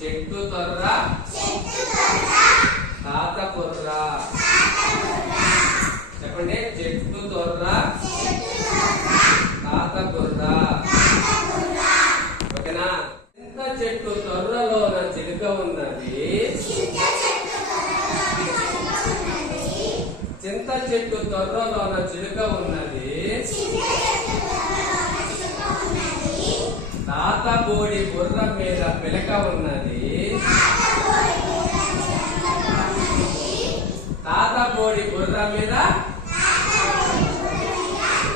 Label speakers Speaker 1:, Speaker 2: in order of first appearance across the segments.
Speaker 1: చెట్టు తొర్ర తాత కుర్ర చెప్పండి చెట్టు తొర్ర తాత కుర్ర ఓకేనా? చింత చెట్టు తొర్రలోన చిలుక ఉన్నది. చింత చెట్టు తొర్రలోన చిలుక ఉన్నది. తాత బోడి బుర్ర మీద పిలక ఉన్నది. బోడి మీద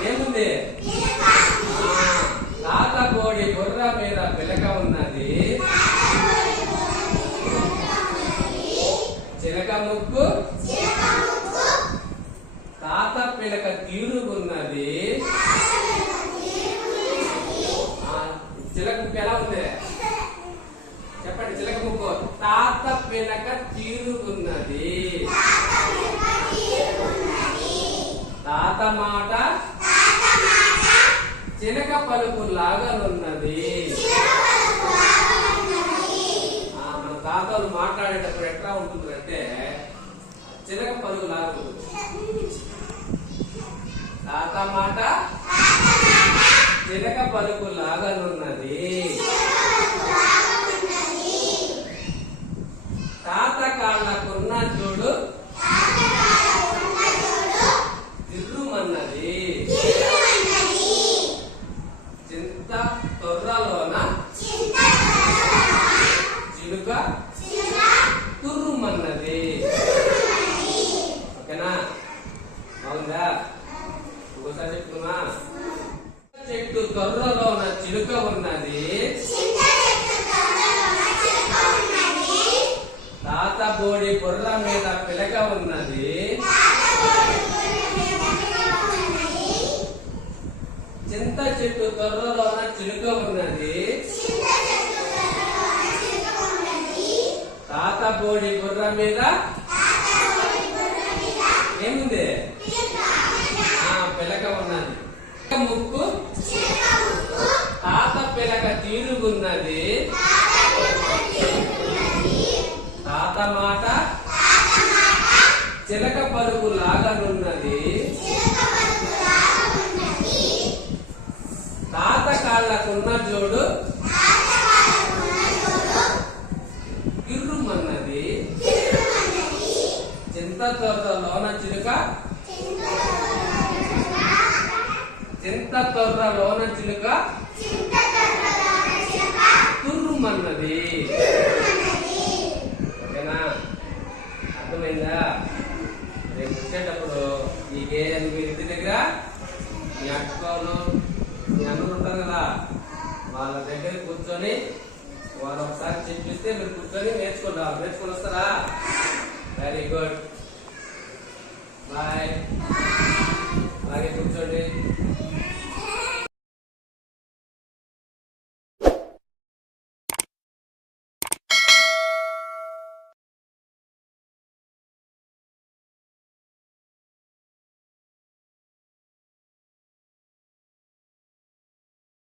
Speaker 1: ఏముంది? తాత కోడి బుర్ర మీద పిలక ఉన్నది. చిలక ముక్కు? తాత పిలక తీరుగున్నది. చిలక ముక్కు ఎలా ఉంది? చెప్పండి చిలక ముక్కు. తాత పిలక తీరుగున్నది. తాత మాట చిలక పలుకు లాగనున్నది మన తాతలు మాట్లాడేటప్పుడు ఎట్లా ఉంటుంది అంటే చిలక పలుకు లాగుంటుంది తాత మాట చిలక పలుకు లాగనున్నది తాత కాళ్ళకున్న చూడు తిర్రుమన్నది చింత తొర్రలోన చిలుక తుర్రుమన్నది ఓకేనా బాగుందా ఒకసారి చెప్తున్నా చెట్టు తొర్రలోన చిలుక ఉన్నది తాత బోడి బుర్ర మీద పిలక ఉన్నది చింత చెట్టు తొర్రలోన చిలుక ఉన్నది తాత బోడి బుర్ర మీద? ఏముంది? ఆ పిలక ఉన్నది. ముక్కు? తాత పిలక తీరుగున్నది తాత మాట? చిలక పలుకు లాగనున్నది. తాత కాళ్ళకున్న జోడు? చింత తొర్రలోన చిలుక? చింత చిలుక? తుర్రుమన్నది ఓకేనా? అర్థమైందా? రేపు వచ్చేటప్పుడు ఈ గేదెలు మీ ఇంటి దగ్గర మీ అక్కలు మీ అన్నలు ఉంటారు కదా వాళ్ళ దగ్గర కూర్చొని వాళ్ళు ఒకసారి చెప్పిస్తే మీరు కూర్చొని నేర్చుకుంటారు. నేర్చుకొని వస్తారా? Very good 来